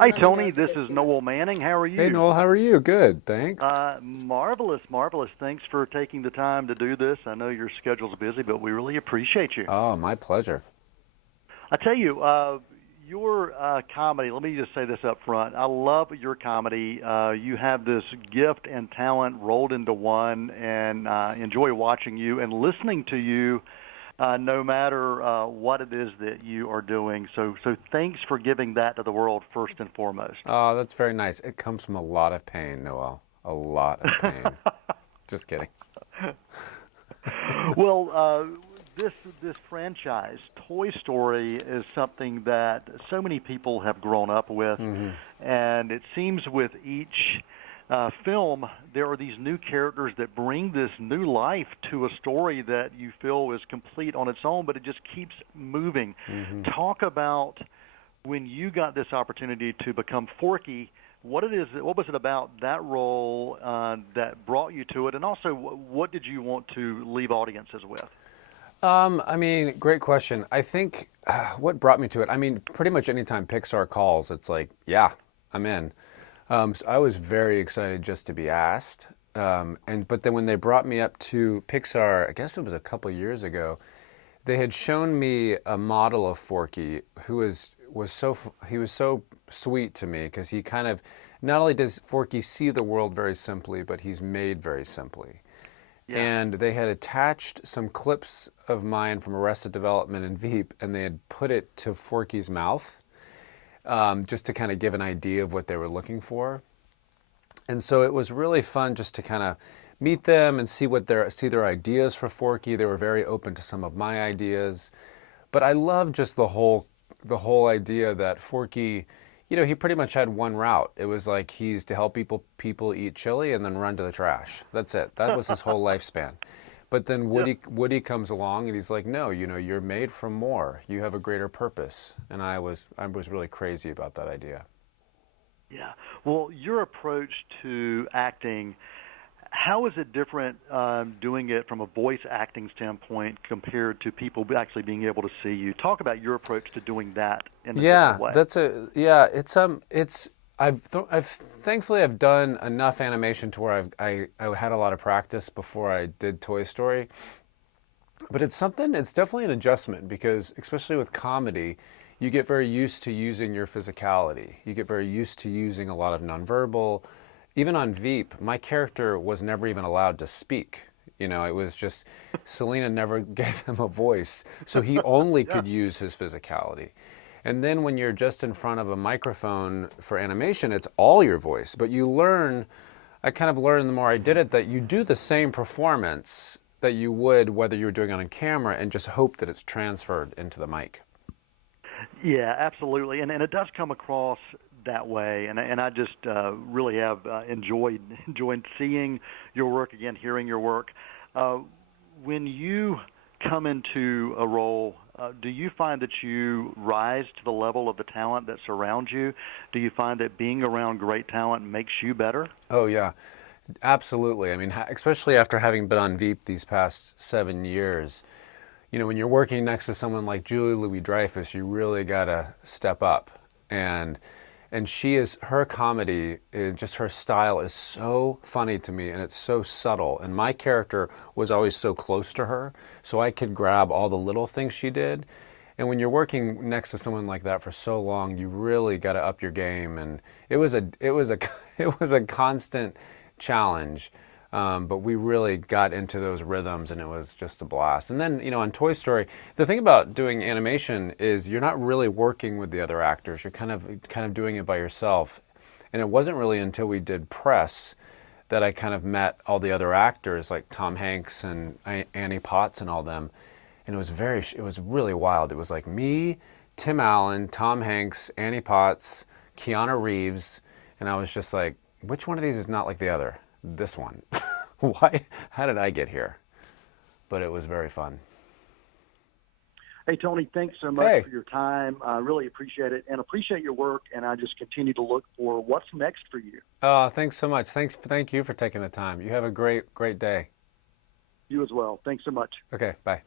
Hi, Tony. This is Noel Manning. How are Hey you? Noel, how are you? Good, thanks. Marvelous, marvelous. Thanks for taking the time to do this. I know your schedule's busy, but we really appreciate you. Oh, my pleasure. I tell you, your comedy, let me just say this up front. I love your comedy. You have this gift and talent rolled into one, and enjoy watching you and listening to you no matter what it is that you are doing. So thanks for giving that to the world first and foremost. Oh, that's very nice. It comes from a lot of pain, Noel. A lot of pain. Just kidding. Well, this franchise, Toy Story, is something that so many people have grown up with, Hmm. and it seems with each film there are these new characters that bring this new life to a story that you feel is complete on its own, but it just keeps moving. Hmm. Talk about when you got this opportunity to become Forky. What was it about that role that brought you to it, and also what did you want to leave audiences with? I mean, great question. I think what brought me to it, I mean, pretty much anytime Pixar calls, it's like, yeah, I'm in. So I was very excited just to be asked. But then when they brought me up to Pixar, I guess it was a couple years ago, they had shown me a model of Forky who he was so sweet to me because he kind of not only does Forky see the world very simply, but he's made very simply. Yeah. And they had attached some clips of mine from Arrested Development and Veep, and they had put it to Forky's mouth, just to kind of give an idea of what they were looking for. And so it was really fun just to kind of meet them and see their ideas for Forky. They were very open to some of my ideas, but I love just the whole idea that Forky, he pretty much had one route. It was like he's to help people eat chili and then run to the trash. That's it. That was his whole lifespan. But then Yeah. Woody comes along and he's like, no, you're made for more. You have a greater purpose. And I was really crazy about that idea. Yeah. Well, your approach to acting, how is it different doing it from a voice acting standpoint compared to people actually being able to see you? Talk about your approach to doing that in a different Yeah, way. I've thankfully I've done enough animation to where I had a lot of practice before I did Toy Story. But it's definitely an adjustment because especially with comedy, you get very used to using your physicality. You get very used to using a lot of nonverbal. Even on Veep, my character was never even allowed to speak. It was just Selena never gave him a voice, so he only Yeah. could use his physicality. And then when you're just in front of a microphone for animation, it's all your voice. But I kind of learned the more I did it that you do the same performance that you would whether you were doing it on camera and just hope that it's transferred into the mic. Yeah, absolutely, and it does come across that way, and I just really have enjoyed seeing your work again, hearing your work. Uh, when you come into a role, do you find that you rise to the level of the talent that surrounds you? Do you find that being around great talent makes you better? Oh yeah, absolutely. I mean, especially after having been on Veep these past 7 years, when you're working next to someone like Julie Louis-Dreyfus, you really gotta step up. And her comedy, just her style is so funny to me, and it's so subtle. And my character was always so close to her, so I could grab all the little things she did. And when you're working next to someone like that for so long, you really got to up your game. And it was a constant challenge. But we really got into those rhythms, and it was just a blast. And then, on Toy Story, the thing about doing animation is you're not really working with the other actors. You're kind of doing it by yourself. And it wasn't really until we did press that I kind of met all the other actors, like Tom Hanks and Annie Potts and all them. And it was really wild. It was like me, Tim Allen, Tom Hanks, Annie Potts, Keanu Reeves, and I was just like, which one of these is not like the other? This one. Why? How did I get here? But it was very fun. Hey, Tony, thanks so much Hey, for your time. I really appreciate it and appreciate your work, and I just continue to look for what's next for you. thanks so much. Thank you for taking the time. You have a great day. You as well. Thanks so much. Okay, bye.